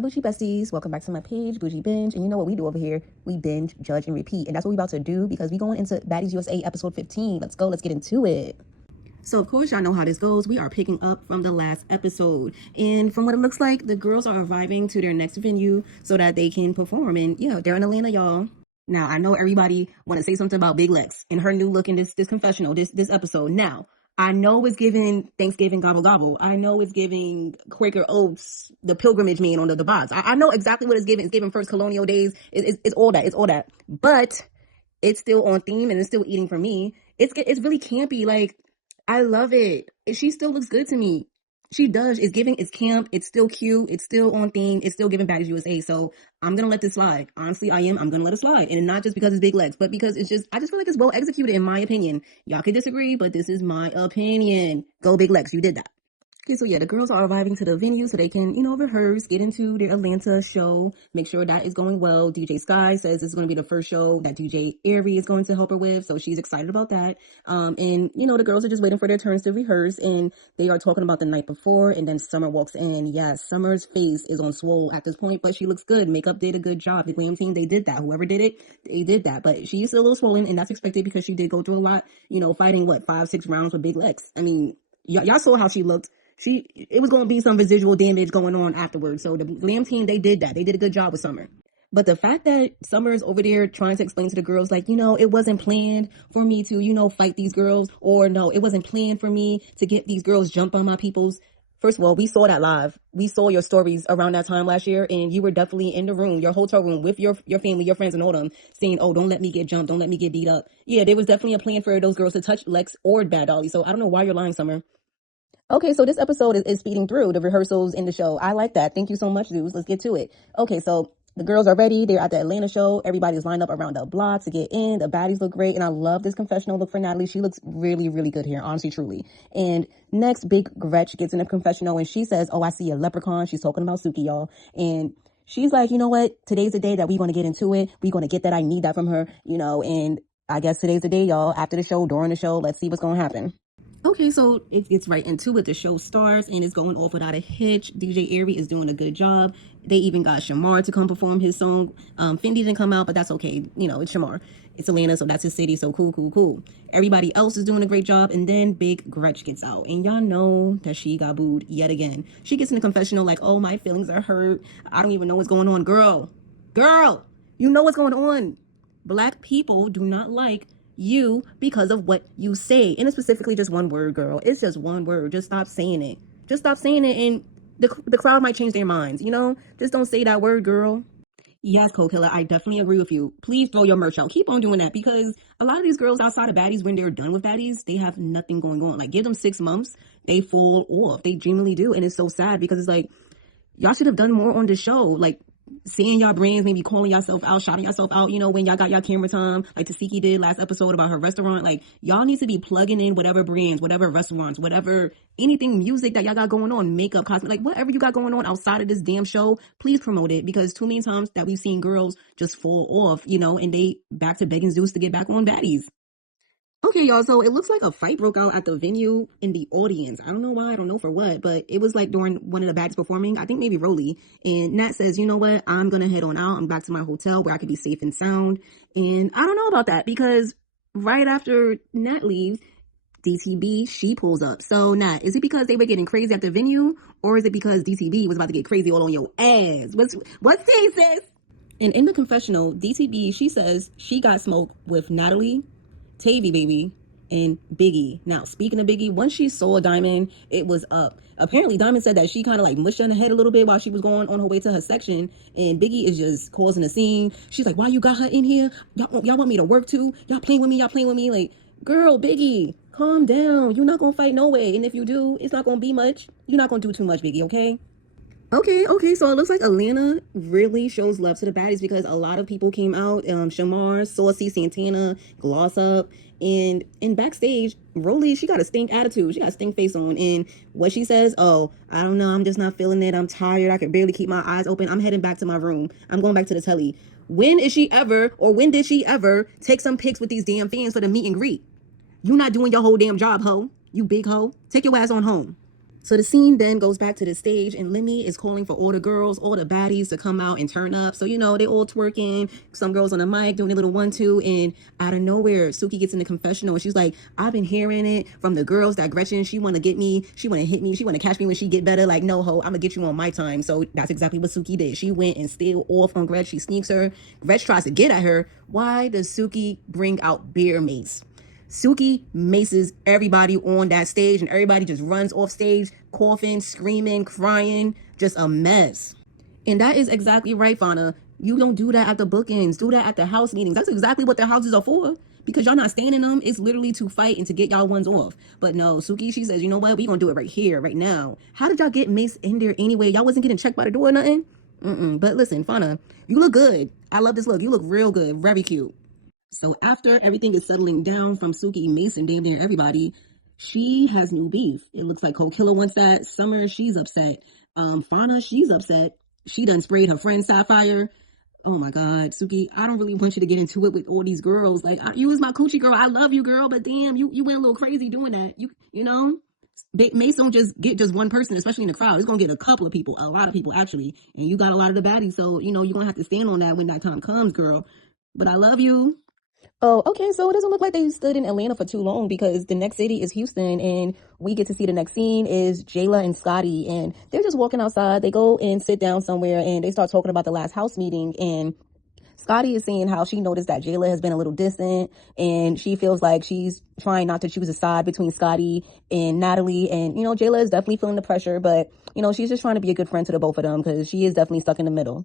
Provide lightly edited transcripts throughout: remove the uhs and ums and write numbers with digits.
my bougie besties? Welcome back to my page, Bougie Binge. And you know what we do over here? We binge, judge, and repeat. And that's what we about to do because we going into Baddies USA episode 15. Let's go. Let's get into it. So, of course, y'all know how this goes. We are picking up from the last episode. And from what it looks like, the girls are arriving to their next venue so that they can perform. And, yeah, they're in Atlanta, y'all. Now, I know everybody want to say something about Big Lex and her new look in this confessional, this episode. Now, I know it's giving Thanksgiving gobble gobble. I know it's giving Quaker Oats, the pilgrimage man on the box. I know exactly what it's giving. It's giving first colonial days. It's all that. It's all that. But it's still on theme and it's still eating for me. It's really campy. Like, I love it. She still looks good to me. She does. It's camp. It's still cute. It's still on theme. It's still giving Baddies USA. So I'm going to let this slide. Honestly, I am. I'm going to let it slide. And not just because it's Big Legs, but because I just feel like it's well executed in my opinion. Y'all could disagree, but this is my opinion. Go Big Legs. You did that. Okay, so yeah, the girls are arriving to the venue so they can, rehearse, get into their Atlanta show, make sure that is going well. DJ Sky says this is going to be the first show that DJ Airy is going to help her with, so she's excited about that. And, the girls are just waiting for their turns to rehearse, and they are talking about the night before, and then Summer walks in. Yes, Summer's face is on swole at this point, but she looks good. Makeup did a good job. The glam team, they did that. Whoever did it, they did that. But she's a little swollen, and that's expected because she did go through a lot, fighting, 5-6 rounds with Big Legs. I mean, y'all saw how she looked. It was going to be some residual damage going on afterwards. So the glam team, they did that. They did a good job with Summer. But the fact that Summer is over there trying to explain to the girls, like, it wasn't planned for me to, fight these girls. Or no, it wasn't planned for me to get these girls jump on my peoples. First of all, we saw that live. We saw your stories around that time last year, and you were definitely in the room, your hotel room, with your family, your friends, and all them, saying, oh, don't let me get jumped. Don't let me get beat up. Yeah, there was definitely a plan for those girls to touch Lex or Bad Dolly. So I don't know why you're lying, Summer. Okay, so this episode is speeding through the rehearsals in the show. I like that. Thank you so much, dudes. Let's get to it. Okay, so the girls are ready. They're at the Atlanta show. Everybody's lined up around the block to get in. The baddies look great. And I love this confessional look for Natalie. She looks really, really good here, honestly, truly. And next, Big Gretch gets in a confessional and she says, oh, I see a leprechaun. She's talking about Suki, y'all. And she's like, you know what? Today's the day that we're going to get into it. We're going to get that. I need that from her, and I guess today's the day, y'all. After the show, during the show, let's see what's going to happen. Okay, so it gets right into it. The show starts and it's going off without a hitch. DJ Airy is doing a good job. They even got Shamar to come perform his song. Fendi didn't come out, but that's okay. It's Shamar. It's Atlanta, so that's his city, so cool. Everybody else is doing a great job, and then Big Gretch gets out. And y'all know that she got booed yet again. She gets in the confessional like, oh, my feelings are hurt. I don't even know what's going on. Girl, you know what's going on. Black people do not like you because of what you say. And it's specifically just one word, girl. It's just one word. Just stop saying it. And the crowd might change their minds, Just don't say that word, girl. Yes, Cold Killer, I definitely agree with you. Please throw your merch out. Keep on doing that because a lot of these girls outside of Baddies, when they're done with Baddies, they have nothing going on. Like, give them 6 months, they fall off. They genuinely do. And it's so sad because it's like, y'all should have done more on the show. Like, seeing y'all brands, maybe calling yourself out, shouting yourself out, when y'all got y'all camera time, like Tasiki did last episode about her restaurant. Like, y'all need to be plugging in whatever brands, whatever restaurants, whatever, anything, music that y'all got going on, makeup, cosmetic, like whatever you got going on outside of this damn show, please promote it because too many times that we've seen girls just fall off, and they back to begging Zeus to get back on Baddies. Okay, y'all, so it looks like a fight broke out at the venue in the audience. I don't know why, I don't know for what, but it was like during one of the baddies performing, I think maybe Rolly, and Nat says, you know what, I'm gonna head on out. I'm back to my hotel where I could be safe and sound. And I don't know about that because right after Nat leaves, DTB, she pulls up. So Nat, is it because they were getting crazy at the venue, or is it because DTB was about to get crazy all on your ass? What's say, sis? And in the confessional, DTB, she says she got smoked with Natalie, Tavy Baby, and Biggie. Now, speaking of Biggie, once she saw Diamond, it was up. Apparently, Diamond said that she kind of like mushed in her head a little bit while she was going on her way to her section, and Biggie is just causing a scene. She's like, why you got her in here? Y'all want me to work too? Y'all playing with me? Like, girl, Biggie, calm down. You're not gonna fight no way, and if you do, it's not gonna be much. You're not gonna do too much, Biggie, okay? Okay, so it looks like Atlanta really shows love to the baddies because a lot of people came out, Shamar, Saucy, Santana, Gloss Up, and backstage, Rolly, she got a stink attitude, she got a stink face on, and what she says, oh, I don't know, I'm just not feeling it, I'm tired, I can barely keep my eyes open, I'm heading back to my room, I'm going back to the telly. When did she ever take some pics with these damn fans for the meet and greet? You not doing your whole damn job, ho, you big ho, take your ass on home. So the scene then goes back to the stage, and Lemmy is calling for all the girls, all the baddies to come out and turn up. So, you know, they all twerking, some girls on the mic doing a little 1-2, and out of nowhere, Suki gets in the confessional, and she's like, I've been hearing it from the girls that Gretchen, she want to get me, she want to hit me, she want to catch me when she get better. Like, no, ho, I'm going to get you on my time. So that's exactly what Suki did. She went and steal off on Gretch. She sneaks her. Gretch tries to get at her. Why does Suki bring out beer mace? Suki maces everybody on that stage, and everybody just runs off stage, coughing, screaming, crying, just a mess. And that is exactly right, Fauna. You don't do that at the bookings. Do that at the house meetings. That's exactly what their houses are for. Because y'all not staying in them. It's literally to fight and to get y'all ones off. But no, Suki, she says, you know what? We gonna do it right here, right now. How did y'all get maced in there anyway? Y'all wasn't getting checked by the door or nothing? But listen, Fauna, you look good. I love this look. You look real good. Very cute. So after everything is settling down from Suki, Mason, damn near everybody, she has new beef. It looks like Cold Killer wants that. Summer, she's upset. Fauna, she's upset. She done sprayed her friend Sapphire. Oh my God, Suki, I don't really want you to get into it with all these girls. Like, you was my coochie girl. I love you, girl, but damn, you went a little crazy doing that. You know? Mace don't just get just one person, especially in the crowd. It's gonna get a couple of people, a lot of people actually. And you got a lot of the baddies, so you know you're gonna have to stand on that when that time comes, girl. But I love you. Oh, okay. So it doesn't look like they stood in Atlanta for too long, because the next city is Houston, and we get to see the next scene is Jayla and Scotty, and they're just walking outside. They go and sit down somewhere, and they start talking about the last house meeting, and Scotty is saying how she noticed that Jayla has been a little distant, and she feels like she's trying not to choose a side between Scotty and Natalie. And, you know, Jayla is definitely feeling the pressure, but, you know, she's just trying to be a good friend to the both of them, because she is definitely stuck in the middle.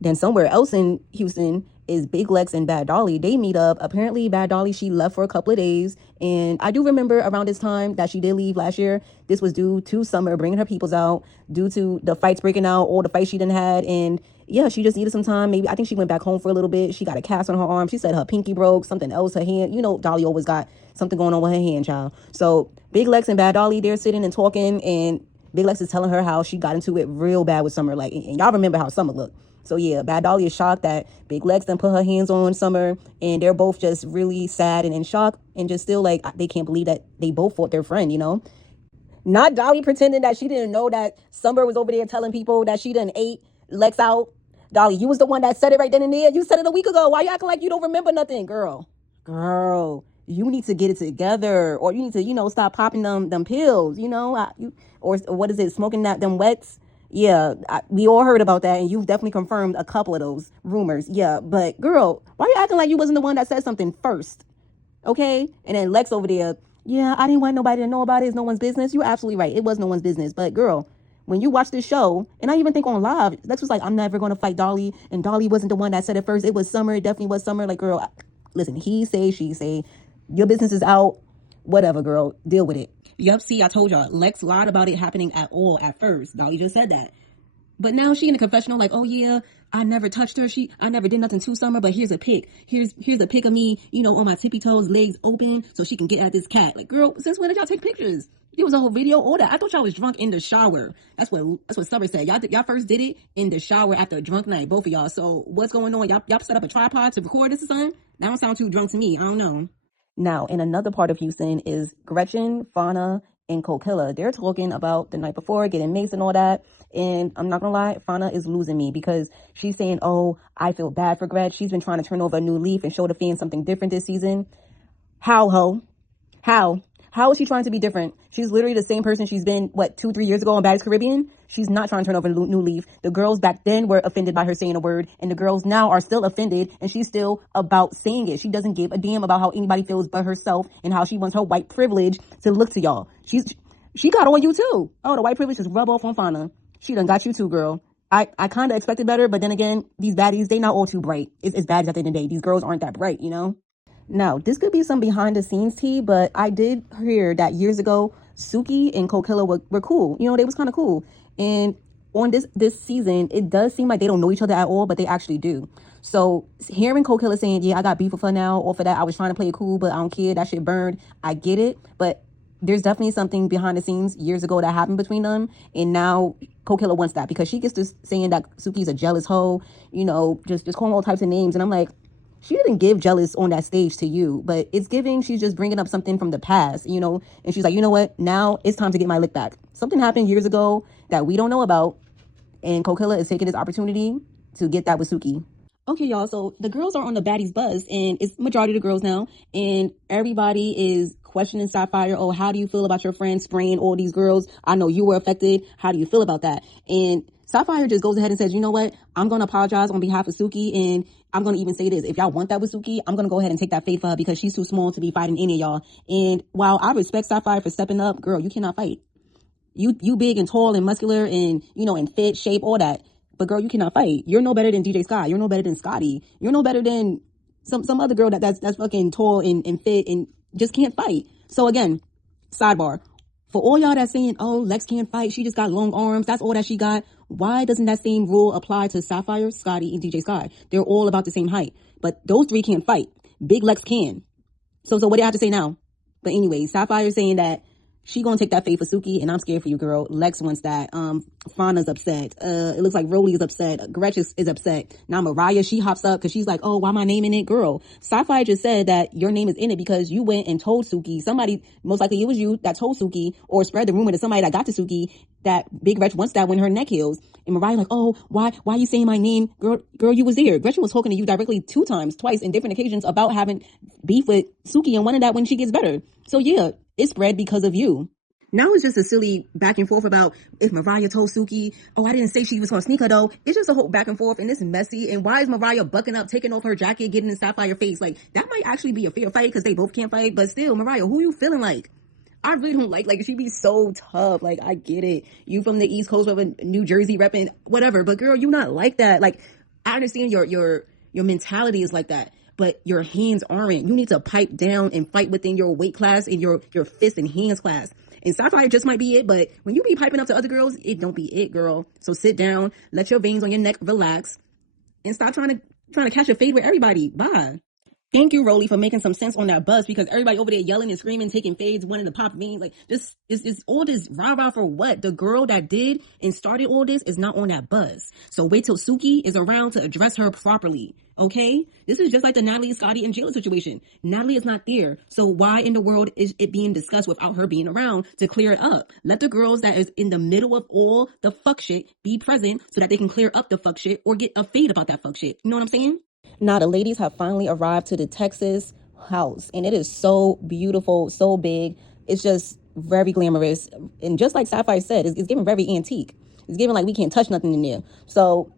Then somewhere else in Houston is Big Lex and Bad Dolly. They meet up. Apparently, Bad Dolly, she left for a couple of days. And I do remember around this time that she did leave last year. This was due to Summer bringing her peoples out, due to the fights breaking out, all the fights she done had. And yeah, she just needed some time. Maybe, I think she went back home for a little bit. She got a cast on her arm. She said her pinky broke, something else, her hand. You know, Dolly always got something going on with her hand, child. So Big Lex and Bad Dolly, they're sitting and talking. And Big Lex is telling her how she got into it real bad with Summer. Like, and y'all remember how Summer looked. So yeah, Bad Dolly is shocked that Big Lex done put her hands on Summer, and they're both just really sad and in shock, and just still like they can't believe that they both fought their friend, you know? Not Dolly pretending that she didn't know that Summer was over there telling people that she done ate Lex out. Dolly, you was the one that said it right then and there. You said it a week ago. Why you acting like you don't remember nothing, girl? Girl, you need to get it together, or you need to, you know, stop popping them pills, you know, or what is it, smoking them wets. Yeah, we all heard about that, and you've definitely confirmed a couple of those rumors. Yeah, but girl, why are you acting like you wasn't the one that said something first? Okay? And then Lex over there, yeah, I didn't want nobody to know about it. It's no one's business. You're absolutely right. It was no one's business. But girl, when you watch this show, and I even think on live, Lex was like, I'm never going to fight Dolly. And Dolly wasn't the one that said it first. It was Summer. It definitely was Summer. Like, girl, listen, he say, she say, your business is out. Whatever, girl. Deal with it. Yup, see, I told y'all. Lex lied about it happening at all at first. Dolly just said that. But now she in the confessional like, oh yeah, I never touched her. I never did nothing to Summer, but here's a pic. Here's a pic of me, you know, on my tippy toes, legs open, so she can get at this cat. Like, girl, since when did y'all take pictures? There was a whole video, all that. I thought y'all was drunk in the shower. That's what Summer said. Y'all first did it in the shower after a drunk night, both of y'all. So what's going on? Y'all set up a tripod to record this or something? That don't sound too drunk to me. I don't know. Now, in another part of Houston is Gretchen, Fauna, and Kokilla. They're talking about the night before, getting maced and all that. And I'm not gonna lie, Fauna is losing me, because she's saying, oh, I feel bad for Gretch. She's been trying to turn over a new leaf and show the fans something different this season. How, ho? How? How is she trying to be different? She's literally the same person she's been, 2-3 years ago on Baddies Caribbean? She's not trying to turn over a new leaf. The girls back then were offended by her saying a word, and the girls now are still offended, and she's still about saying it. She doesn't give a damn about how anybody feels but herself, and how she wants her white privilege to look to y'all. She got on you too. Oh, the white privilege just rub off on Fauna. She done got you too, girl. I kind of expected better, but then again, these baddies, they not all too bright. It's baddies at the end of the day. These girls aren't that bright, you know? Now, this could be some behind the scenes tea, but I did hear that years ago, Suki and Kokilla were cool. You know, they was kind of cool. And on this season, it does seem like they don't know each other at all, but they actually do. So hearing Kokilla saying, yeah, I got beef with her now, or for that, I was trying to play it cool, but I don't care, that shit burned. I get it, but there's definitely something behind the scenes years ago that happened between them, and now Kokilla wants that, because she gets to saying that Suki's a jealous hoe, you know, just calling all types of names, and I'm like, she didn't give jealous on that stage to you, but it's giving she's just bringing up something from the past, you know, and she's like, you know what, now it's time to get my lick back. Something happened years ago that we don't know about, and Kokilla is taking this opportunity to get that with Suki. Okay, y'all, so the girls are on the Baddies buzz, and it's majority of the girls now, and everybody is questioning Sapphire. Oh, how do you feel about your friend spraying all these girls? I know you were affected. How do you feel about that? And Sapphire just goes ahead and says, you know what? I'm going to apologize on behalf of Suki, and I'm going to even say this. If y'all want that with Suki, I'm going to go ahead and take that fade for her because she's too small to be fighting any of y'all. And while I respect Sapphire for stepping up, girl, you cannot fight. You big and tall and muscular and, you know, in fit, shape, all that. But girl, you cannot fight. You're no better than DJ Sky. You're no better than Scotty. You're no better than some other girl that's fucking tall and fit and just can't fight. So again, sidebar. For all y'all that's saying, oh, Lex can't fight, she just got long arms, that's all that she got. Why doesn't that same rule apply to Sapphire, Scotty, and DJ Sky? They're all about the same height. But those three can't fight. Big Lex can. So what do I have to say now? But anyway, Sapphire's saying that she gonna take that fade for Suki, and I'm scared for you, girl. Lex wants that. Fauna's upset. It looks like Rolly is upset. Gretch is upset. Now Mariah, she hops up because she's like, oh, why am I naming it? Girl, Sapphire just said that your name is in it because you went and told Suki. Somebody, most likely it was you, that told Suki or spread the rumor to somebody that got to Suki that Big Gretch wants that when her neck heals. And Mariah like, oh, why are you saying my name? Girl, you was there. Gretchen was talking to you directly twice in different occasions about having beef with Suki and wanting that when she gets better. So yeah, it spread because of you. Now it's just a silly back and forth about if Mariah told Suki, oh, I didn't say she was going to sneak her though. It's just a whole back and forth and it's messy. And why is Mariah bucking up, taking off her jacket, getting in Sapphire's face? Like, that might actually be a fair fight because they both can't fight. But still, Mariah, who you feeling like? I really don't like she be so tough. Like, I get it. You from the East Coast of a New Jersey repping, whatever. But girl, you not like that. Like, I understand your mentality is like that. But your hands aren't. You need to pipe down and fight within your weight class and your fist and hands class. And Sapphire just might be it, but when you be piping up to other girls, it don't be it, girl. So sit down, let your veins on your neck relax, and stop trying to catch a fade with everybody. Bye. Thank you, Rolly, for making some sense on that bus because everybody over there yelling and screaming, taking fades, wanting to pop veins. Like, this is all this rah-rah for what? The girl that did and started all this is not on that bus. So wait till Suki is around to address her properly, okay? This is just like the Natalie, Scotty, and Jayla situation. Natalie is not there. So why in the world is it being discussed without her being around to clear it up? Let the girls that is in the middle of all the fuck shit be present so that they can clear up the fuck shit or get a fade about that fuck shit. You know what I'm saying? Now, the ladies have finally arrived to the Texas house, and it is so beautiful, so big. It's just very glamorous. And just like Sapphire said, it's giving very antique. It's giving like we can't touch nothing in there. So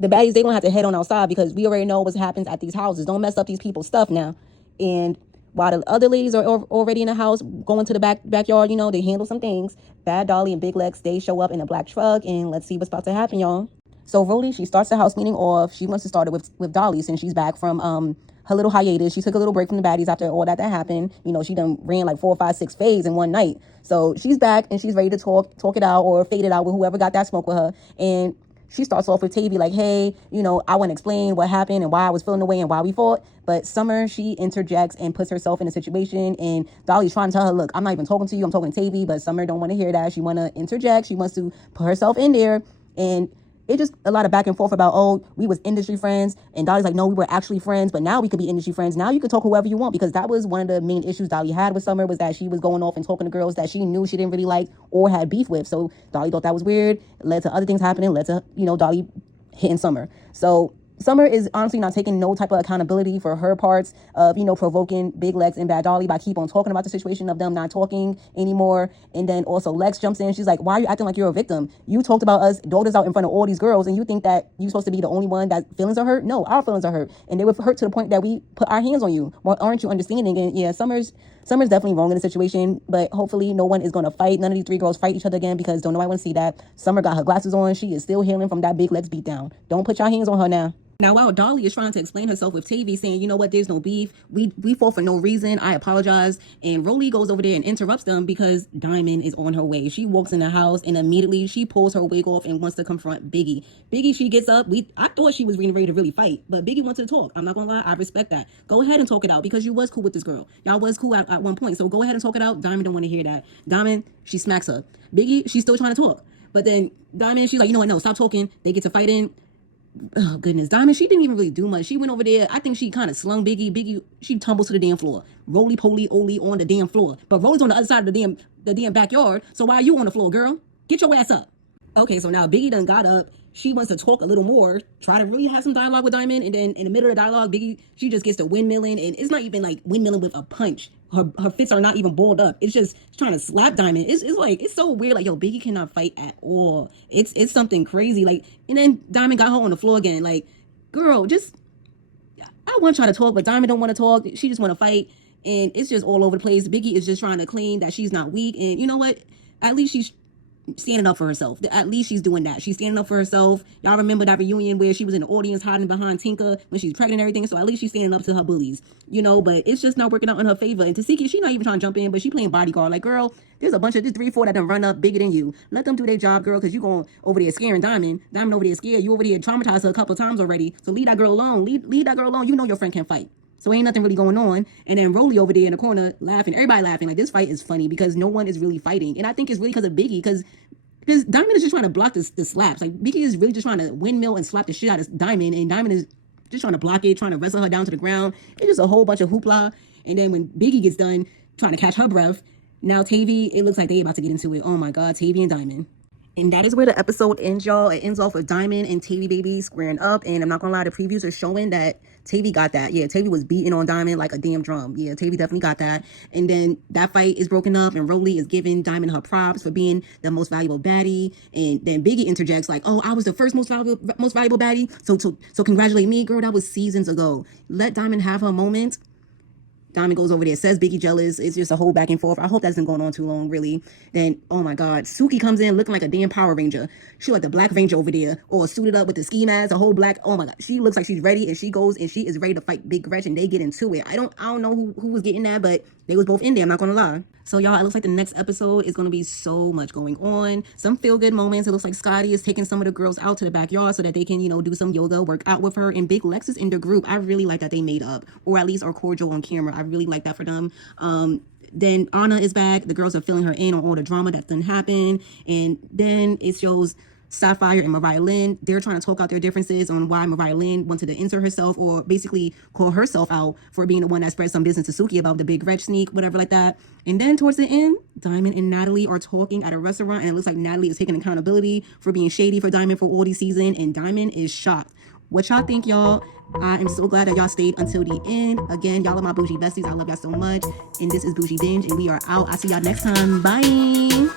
the baddies, they gonna have to head on outside because we already know what happens at these houses. Don't mess up these people's stuff now. And while the other ladies are already in the house, going to the backyard, you know, they handle some things. Bad Dolly and Big Lex, they show up in a black truck, and let's see what's about to happen, y'all. So Rolly, she starts the house meeting off. She wants to start it with Dolly since she's back from her little hiatus. She took a little break from the baddies after all that happened. You know, she done ran like 4, 5, 6 fades in one night. So she's back and she's ready to talk it out or fade it out with whoever got that smoke with her. And she starts off with Tavy like, hey, you know, I want to explain what happened and why I was feeling the way and why we fought. But Summer, she interjects and puts herself in a situation. And Dolly's trying to tell her, look, I'm not even talking to you. I'm talking to Tavy. But Summer don't want to hear that. She want to interject. She wants to put herself in there. And it just a lot of back and forth about, oh, we was industry friends. And Dolly's like, no, we were actually friends. But now we could be industry friends. Now you could talk whoever you want. Because that was one of the main issues Dolly had with Summer was that she was going off and talking to girls that she knew she didn't really like or had beef with. So Dolly thought that was weird. It led to other things happening. Led to, you know, Dolly hitting Summer. So Summer is honestly not taking no type of accountability for her parts of, you know, provoking Big Lex and Bad Dolly by keep on talking about the situation of them not talking anymore. And then also Lex jumps in. She's like, why are you acting like you're a victim? You talked about us daughters out in front of all these girls and you think that you're supposed to be the only one that feelings are hurt? No, our feelings are hurt. And they were hurt to the point that we put our hands on you. Well, aren't you understanding? And yeah, Summer's definitely wrong in the situation, but hopefully no one is going to fight. None of these 3 girls fight each other again because don't nobody want to see that. Summer got her glasses on. She is still healing from that Big Lex beatdown. Don't put your hands on her now. Now, while Dolly is trying to explain herself with Tavy saying, you know what, there's no beef. We fought for no reason. I apologize. And Rolly goes over there and interrupts them because Diamond is on her way. She walks in the house and immediately she pulls her wig off and wants to confront Biggie. Biggie, she gets up. I thought she was ready to really fight, but Biggie wanted to talk. I'm not going to lie. I respect that. Go ahead and talk it out because you was cool with this girl. Y'all was cool at one point. So go ahead and talk it out. Diamond don't want to hear that. Diamond, she smacks her. Biggie, she's still trying to talk. But then Diamond, she's like, you know what? No, stop talking. They get to fighting. Oh goodness, Diamond, she didn't even really do much. She went over there. I think she kind of slung Biggie. Biggie, she tumbles to the damn floor. Roly poly oly on the damn floor. But Rolly's on the other side of the damn backyard. So why are you on the floor, girl? Get your ass up. Okay, so now Biggie done got up. She wants to talk a little more, try to really have some dialogue with Diamond, and then in the middle of the dialogue, Biggie, she just gets to windmilling, and it's not even like windmilling with a punch. Her fists are not even balled up. It's just trying to slap Diamond. It's like, it's so weird. Like, yo, Biggie cannot fight at all. It's something crazy. Like, and then Diamond got her on the floor again. Like, girl, just, I want y'all to talk, but Diamond don't want to talk. She just want to fight, and it's just all over the place. Biggie is just trying to claim that she's not weak, and you know what? At least she's standing up for herself. At least she's doing that. She's standing up for herself. Y'all remember that reunion where she was in the audience hiding behind Tinka when she's pregnant and everything? So at least she's standing up to her bullies, you know, but it's just not working out in her favor. And Tasiki, she's not even trying to jump in, but she playing bodyguard. Like, girl, there's a bunch of, there's 3-4 that done run up bigger than you. Let them do their job, girl, because you going over there scaring Diamond. Diamond over there scared. You over there traumatized her a couple of times already. So leave that girl alone. Leave that girl alone. You know your friend can fight. So ain't nothing really going on. And then Rolly over there in the corner laughing. Everybody laughing. Like, this fight is funny because no one is really fighting. And I think it's really because of Biggie, because Diamond is just trying to block the slaps. Like, Biggie is really just trying to windmill and slap the shit out of Diamond, and Diamond is just trying to block it, trying to wrestle her down to the ground. It's just a whole bunch of hoopla. And then when Biggie gets done trying to catch her breath, now Tavy, it looks like they about to get into it. Oh my God, Tavy and Diamond. And that is where the episode ends, y'all. It ends off with Diamond and Tavy baby squaring up. And I'm not gonna lie, the previews are showing that Tavy got that. Yeah, Tavy was beating on Diamond like a damn drum. Yeah, Tavy definitely got that. And then that fight is broken up, and Rolly is giving Diamond her props for being the most valuable baddie. And then Biggie interjects like, "Oh, I was the first most valuable baddie. So congratulate me, girl. That was seasons ago. Let Diamond have her moment." Diamond goes over there, says Biggie jealous. It's just a whole back and forth. I hope that's been going on too long, really. Then, oh my God, Suki comes in looking like a damn Power Ranger. She like the Black Ranger over there, or suited up with the ski mask, a whole black. Oh my God, she looks like she's ready, and she goes and she is ready to fight Big Gretch, and they get into it. I don't know who was getting that, but they was both in there. I'm not gonna lie. So y'all, it looks like the next episode is gonna be so much going on. Some feel good moments. It looks like Scotty is taking some of the girls out to the backyard so that they can, you know, do some yoga, work out with her. And Big Lex is in the group. I really like that they made up, or at least are cordial on camera. I really like that for them. Then Anna is back. The girls are filling her in on all the drama that didn't happen. And then it shows Sapphire and Mariah Lynn. They're trying to talk out their differences on why Mariah Lynn wanted to insert herself, or basically call herself out for being the one that spread some business to Suki about the Big Gretch sneak, whatever like that. And then towards the end, Diamond and Natalie are talking at a restaurant, and it looks like Natalie is taking accountability for being shady for Diamond for all these seasons, and Diamond is shocked. What y'all think, y'all? I am so glad that y'all stayed until the end. Again, y'all are my bougie besties. I love y'all so much. And this is Bougie Binge, and we are out. I'll see y'all next time. Bye.